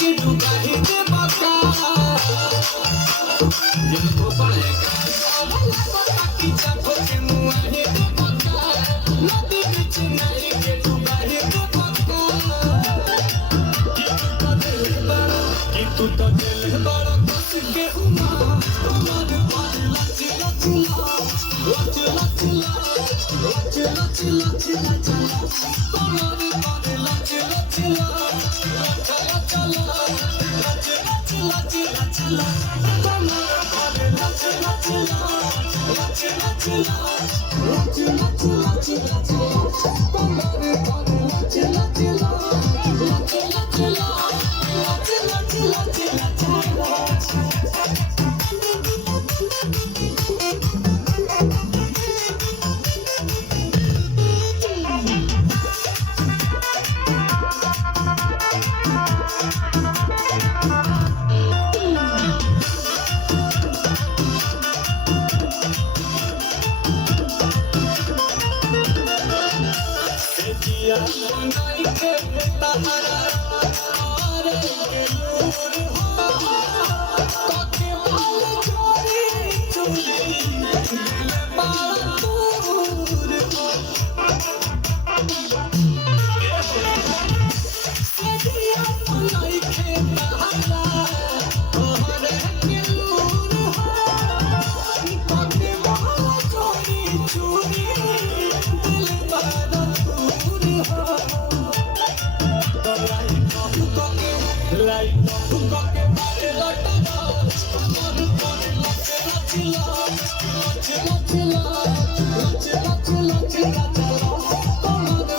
के डुबाही के बका जिनको पड़ेगा भला को ताकी चाखो के मुआही के बका नदी बीच नहीं के डुबाही के बका कि तू तो दिल बड़ा कस के हुआ तुम्हारे पास लच लच लच लच लच लच लच लच तुम्हारे पास लच लच लच लच लच लच लच तुम्हारे पास लच लच लच लच लच लच लच लच तुम्हारे पास लच लच लच लच लच लच दिया बनाई के तहरा आरे के नूर हो ताके माल चोरी चोरी दिल बाल दूर हो दिया बनाई के तहरा आरे के नूर हो ताके माल चोरी चोरी दिल बाल Like who got the body like the dog? Body body like lach lach lach lach lach lach lach body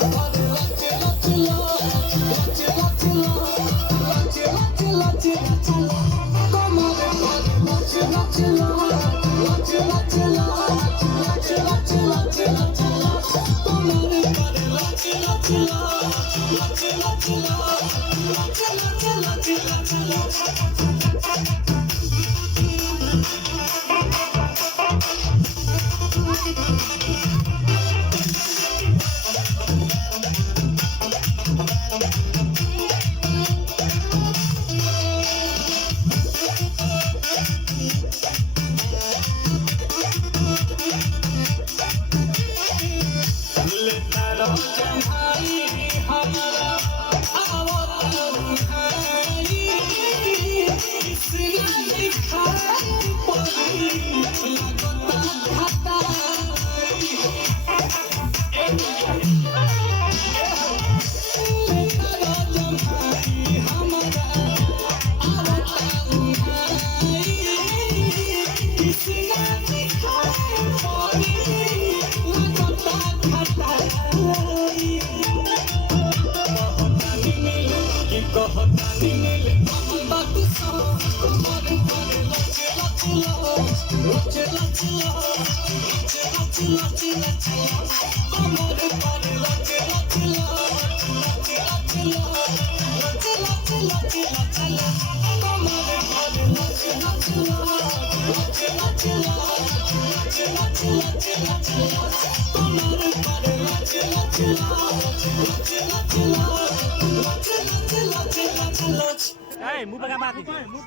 body like lach lach lach lach lach lach body body lach lach lach lach lach lach lach body body lach lach lach Hey, move back up.